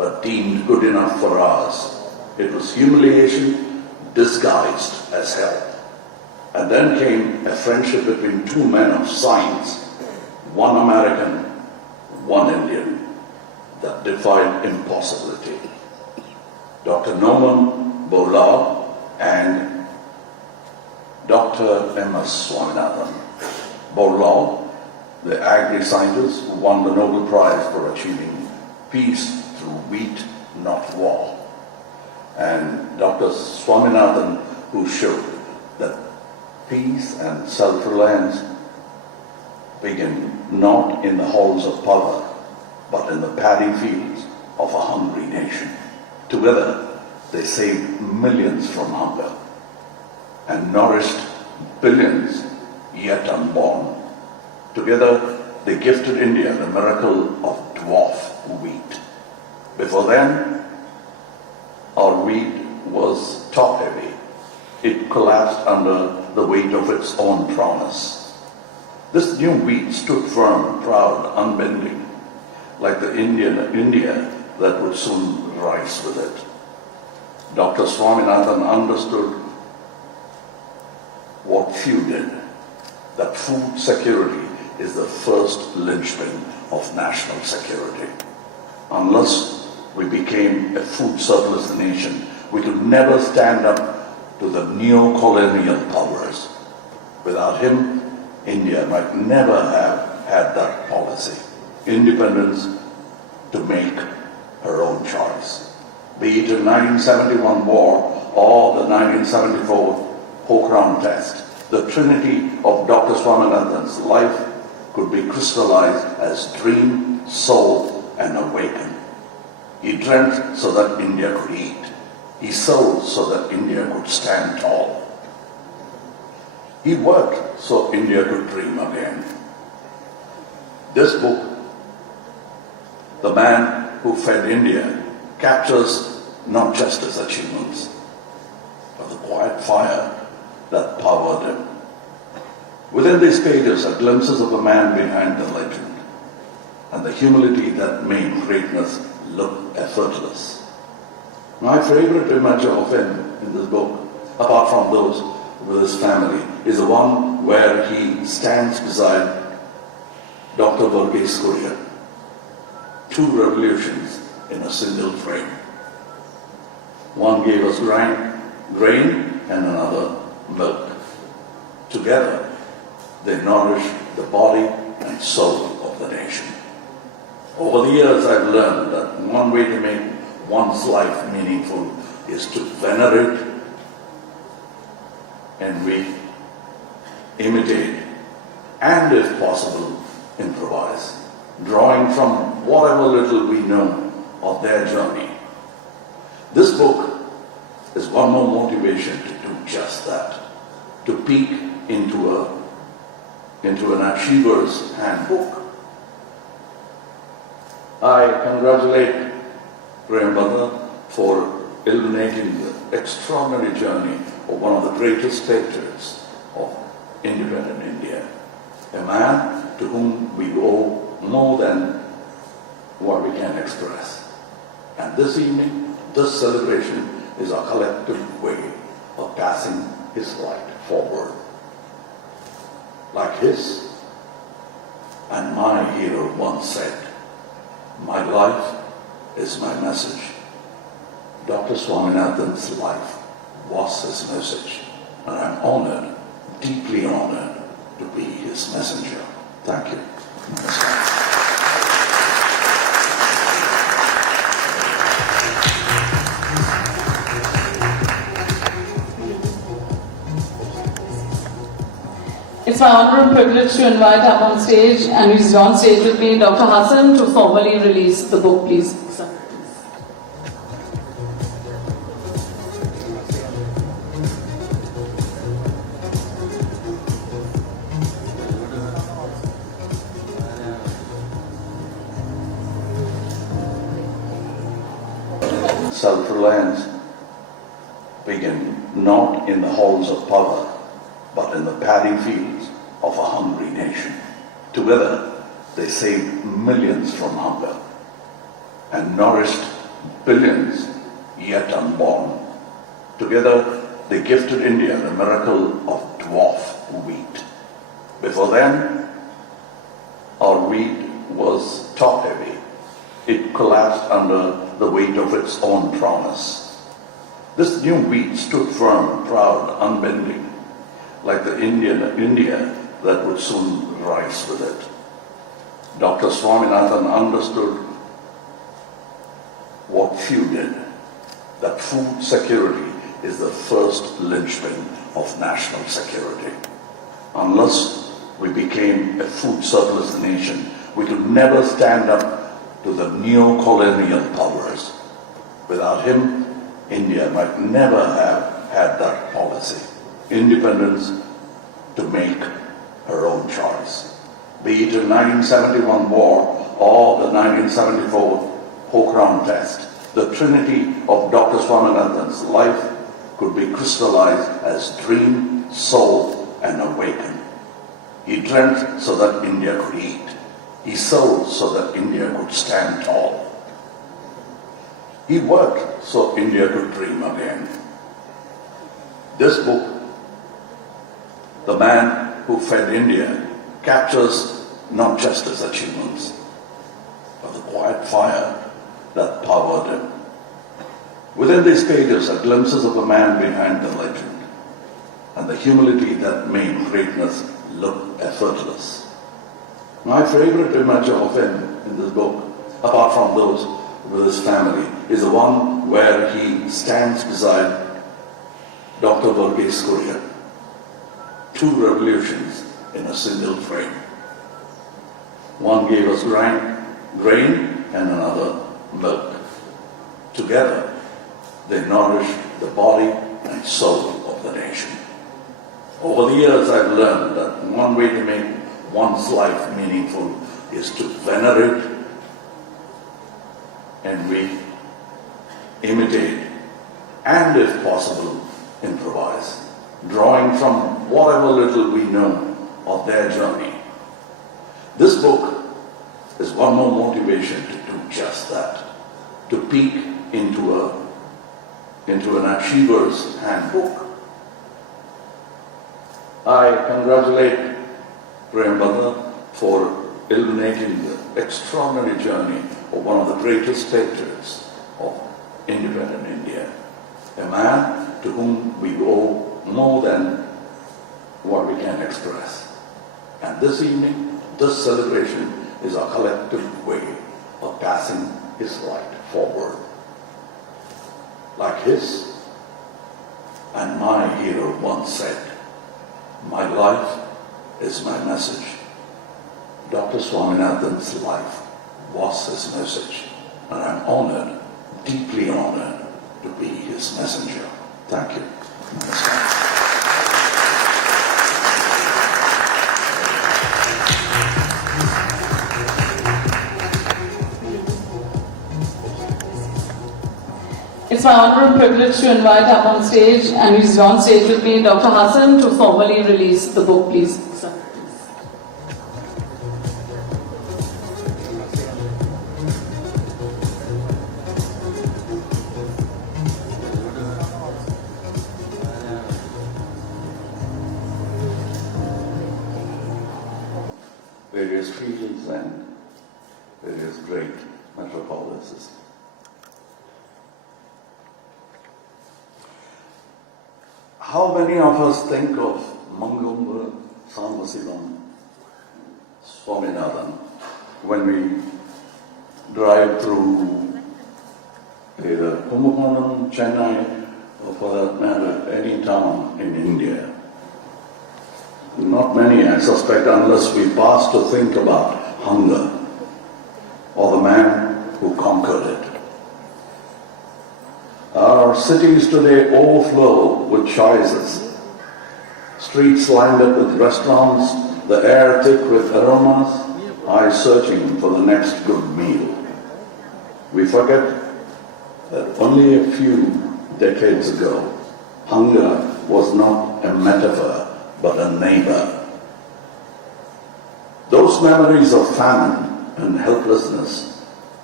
but deemed good enough for ours. It was humiliation disguised as help. And then came a friendship between two men of science, one American, one Indian, that defied impossibility. Dr. Norman Borlaug and Dr. M.S. Swaminathan. Borlaug, the agri-scientist who won the Nobel Prize for achieving peace through wheat, not war. And Dr. Swaminathan, who showed that peace and self-reliance begin not in the halls of power, but in the paddy fields of a hungry nation. Together, they saved millions from hunger and nourished billions yet unborn. Together, they gifted India the miracle of dwarf wheat. Before then, our wheat was top-heavy. It collapsed under the weight of its own promise. This new wheat stood firm, proud, unbending, like the India that would soon rise with it. Dr. Swaminathan understood what few did, that food security is the first linchpin of national security. Unless we became a food surplus nation, we could never stand up to the neo-colonial powers. Without him, India might never have had that policy, independence to make her own choice. Be it in 1971 war or the 1974 Pokhran test, the trinity of Dr. Swaminathan's life could be crystallized as dream, soul, and awaken. He dreamt so that India could eat. He sold so that India could stand tall. He worked so India could dream again. This book, The Man Who Fed India, captures not just his achievements, but the quiet fire that powered him. Within these pages are glimpses of a man behind the legend and the humility that made greatness look effortless. My favorite image of him in this book, apart from those with his family, is the one where he stands beside Dr. Verghese Kurian. Two revolutions in a single frame. One gave us grain and another milk. Together, they nourish the body and soul of the nation. Over the years, I've learned that one way to make one's life meaningful is to venerate, envy, imitate, and if possible, improvise, drawing from whatever little we know of their journey. This book is one more motivation to do just that, to peek into an achiever's handbook. I congratulate Graham Butler for illuminating the extraordinary journey of one of the greatest patriots of independent India, a man to whom we owe more than what we can express. And this evening, this celebration is our collective way of passing his light forward. Like his and my hero once said, "My life is my message." Dr. Swaminathan's life was his message, and I'm honored, deeply honored, to be his messenger. Thank you. It's my honor and privilege to invite up on stage, and he's on stage with me, Dr. Haasan, to formally release the book, please. Sir. Self-reliance begin not in the halls of power, but in the paddy fields of a hungry nation. Together, they saved millions from hunger and nourished billions yet unborn. Together, they gifted India the miracle of dwarf wheat. Before then, our wheat was top-heavy. It collapsed under the weight of its own promise. This new wheat stood firm, proud, unbending, like the India that would soon rise with it. Dr. Swaminathan understood what few did, that food security is the first linchpin of national security. Unless we became a food surplus nation, we could never stand up to the neo-colonial powers. Without him, India might never have had that policy, independence to make her own choice. Be it the 1971 war or the 1974 Pokhran test, the trinity of Dr. Swaminathan's life could be crystallized as dream, soul, and awaken. He dreamt so that India could eat. He sowed so that India could stand tall. He worked so India could dream again. This book, The Man Who Fed India, captures not just his achievements, but the quiet fire that powered him. Within these pages are glimpses of the man behind the legend and the humility that made greatness look effortless. My favorite image of him in this book, apart from those with his family, is the one where he stands beside Dr. Varghese Kurian. Two revolutions in a single frame. One gave us grain and another milk. Together, they nourished the body and soul of the nation. Over the years, I've learned that one way to make one's life meaningful is to venerate, envy, imitate, and if possible, improvise, drawing from whatever little we know of their journey. This book is one more motivation to do just that, to peek into an achiever's handbook. I congratulate Prem Bhadra for illuminating the extraordinary journey of one of the greatest patriots of independent India, a man to whom we owe more than what we can express. And this evening, this celebration is a collective way of passing his light forward. Like his and my hero once said, "My life is my message." Dr. Swaminathan's life was his message, and I'm honored, deeply honored, to be his messenger. Thank you. It's my honor and privilege to invite up on stage, and he's on stage with me, Dr. Haasan, to formally release the book, please. Sir. Various fields and various great metropolises. How many of us think of Mangalambur, Sambasivam, Swaminathan when we drive through either Kumbakonam, Chennai, or for that matter, any town in India? Not many, I suspect, unless we pause to think about hunger or the man who conquered it. Our cities today overflow with choices. Streets lined up with restaurants, the air thick with aromas, eyes searching for the next good meal. We forget that only a few decades ago, hunger was not a metaphor, but a neighbor. Those memories of famine and helplessness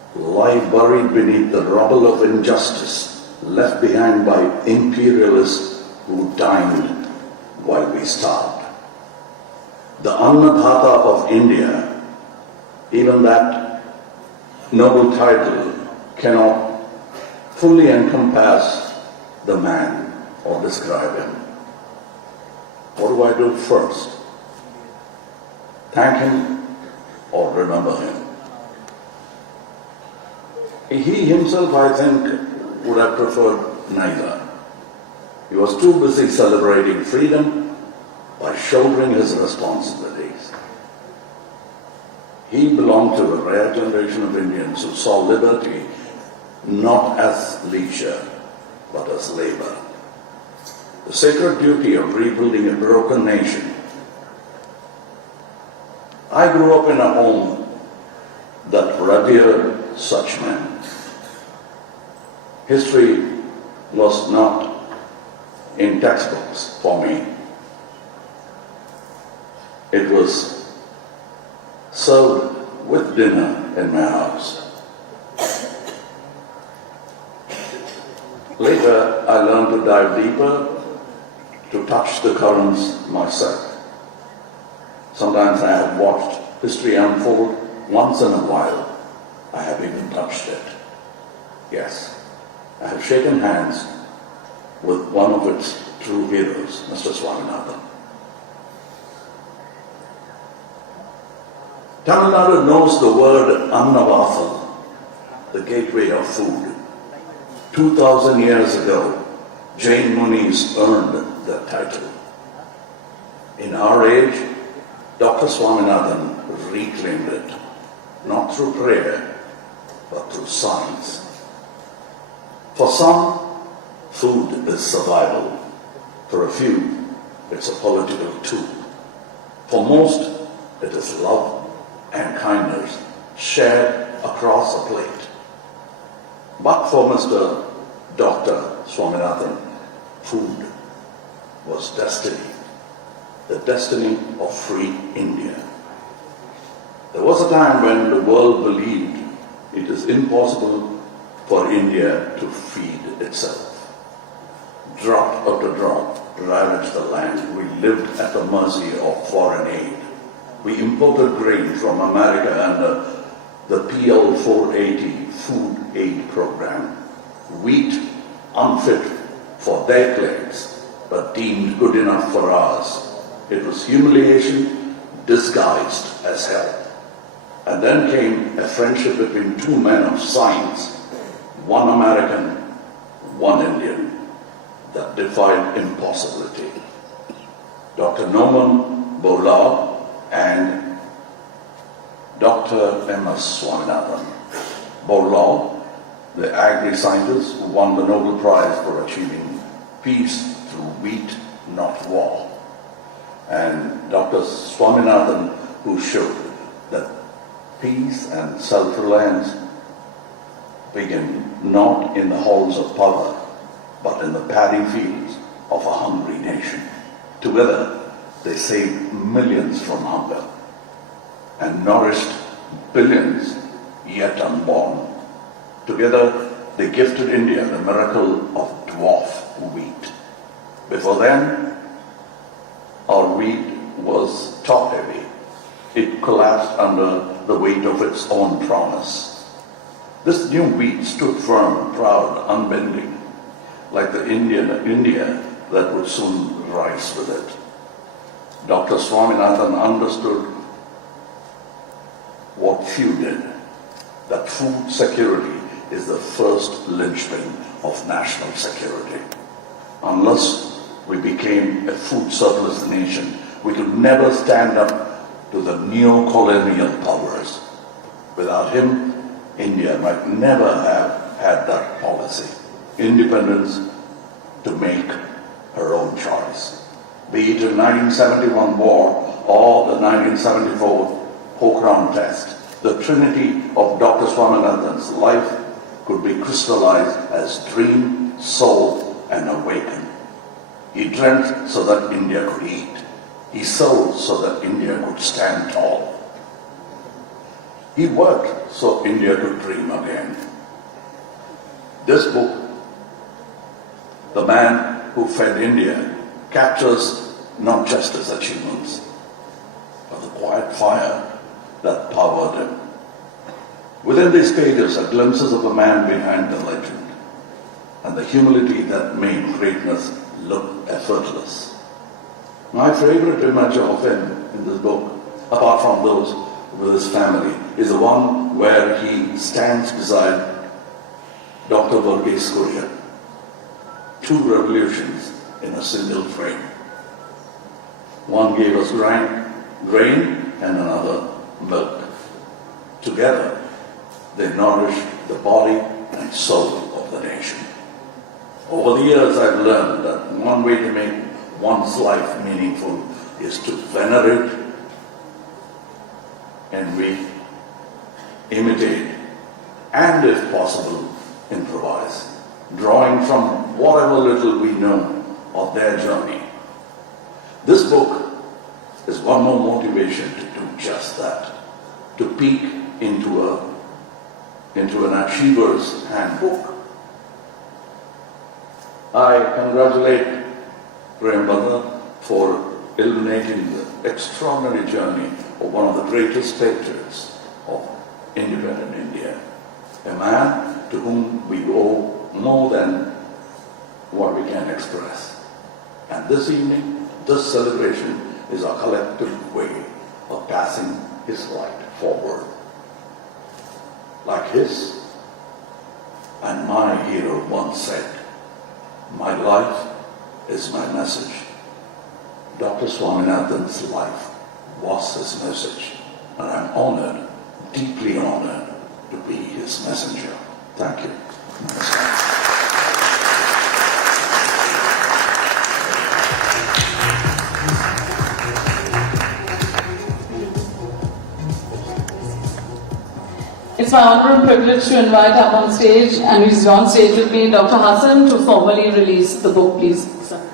lie buried beneath the rubble of injustice left behind by imperialists who dined while we starved. The Annadhata of India, even that noble title, cannot fully encompass the man or describe him. What do I do first? Thank him or remember him? He himself, I think, would have preferred neither. He was too busy celebrating freedom by shouldering his responsibilities. He belonged to a rare generation of Indians who saw liberty not as leisure, but as labor. The sacred duty of rebuilding a broken nation. I grew up in a home that revered such men. History was not in textbooks for me. It was served with dinner in my house. Later, I learned to dive deeper, to touch the currents myself. Sometimes I have watched history unfold. Once in a while, I have even touched it. Yes, I have shaken hands with one of its true heroes, Mr. Swaminathan. Tamil Nadu knows the word Annavasal, the gateway of food. 2,000 years ago, Jain Munis earned that title. In our age, Dr. Swaminathan reclaimed it, not through prayer, but through science. For some, food is survival. For a few, it's a political tool. For most, it is love and kindness shared across a plate. But for Mr. Dr. Swaminathan, food was destiny, the destiny of free India. There was a time when the world believed it is impossible for India to feed itself. Drop after drop ravaged the land. We lived at the mercy of foreign aid. We imported grain from America under the PL 480 food aid program. Wheat unfit for their plates, but deemed good enough for ours. It was humiliation disguised as help. And then came a friendship between two men of science, one American, one Indian, that defied impossibility. Dr. Norman Borlaug and Dr. M.S. Swaminathan. Borlaug, the agri-scientist who won the Nobel Prize for achieving peace through wheat, not war. And Dr. Swaminathan, who showed that peace and self-reliance begin not in the halls of power, but in the paddy fields of a hungry nation. Together, they saved millions from hunger and nourished billions yet unborn. Together, they gifted India the miracle of dwarf wheat. Before then, our wheat was top-heavy. It collapsed under the weight of its own promise. This new wheat stood firm, proud, unbending, like the India that would soon rise with it. Dr. Swaminathan understood what few did, that food security is the first linchpin of national security. Unless we became a food surplus nation, we could never stand up to the neo-colonial powers. Without him, India might never have had that policy, independence to make her own choice. Be it the 1971 war or the 1974 Pokhran test, the trinity of Dr. Swaminathan's life could be crystallized as dream, soul, and awaken. He dreamt so that India could eat. He sowed so that India could stand tall. He worked so India could dream again. This book, The Man Who Fed India, captures not just his achievements, but the quiet fire that powered him. Within these pages are glimpses of a man behind the legend and the humility that made greatness look effortless. My favorite image of him in this book, apart from those with his family, is the one where he stands beside Dr. Varghese Kurian. Two revolutions in a single frame. One gave us grain and another milk. Together, they nourished the body and soul of the nation. Over the years, I've learned that one way to make one's life meaningful is to venerate, envy, imitate, and if possible, improvise, drawing from whatever little we know of their journey. This book is one more motivation to do just that, to peek into an achiever's handbook. I congratulate Prem Bhadra for illuminating the extraordinary journey of one of the greatest patriots of independent India, a man to whom we owe more than what we can express. And this evening, this celebration is our collective way of passing his light forward. Like his and my hero once said, "My life is my message." Dr. Swaminathan's life was his message, and I'm honored, deeply honored, to be his messenger. Thank you. It's my honor and privilege to invite up on stage, and he's on stage with me, Dr. Haasan, to formally release the book, please. Sir.